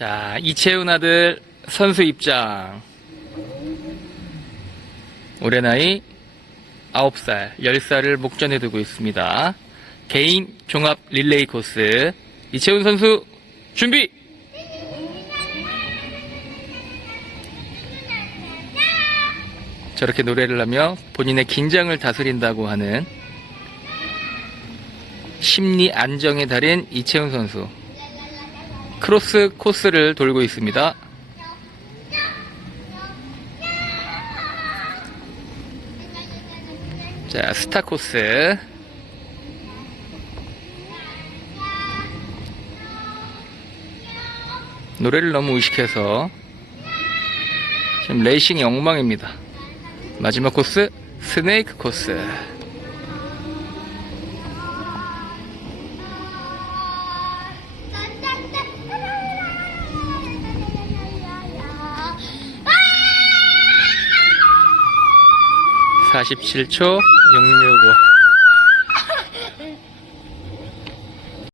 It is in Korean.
자, 이채훈 아들 선수 입장. 올해 나이 9살, 10살을 목전에 두고 있습니다. 개인 종합 릴레이 코스. 이채훈 선수, 준비! 저렇게 노래를 하며 본인의 긴장을 다스린다고 하는 심리 안정의 달인 이채훈 선수. 크로스 코스를 돌고 있습니다. 자, 스타 코스. 노래를 너무 의식해서 지금 레이싱이 엉망입니다. 마지막 코스, 스네이크 코스. 47초 665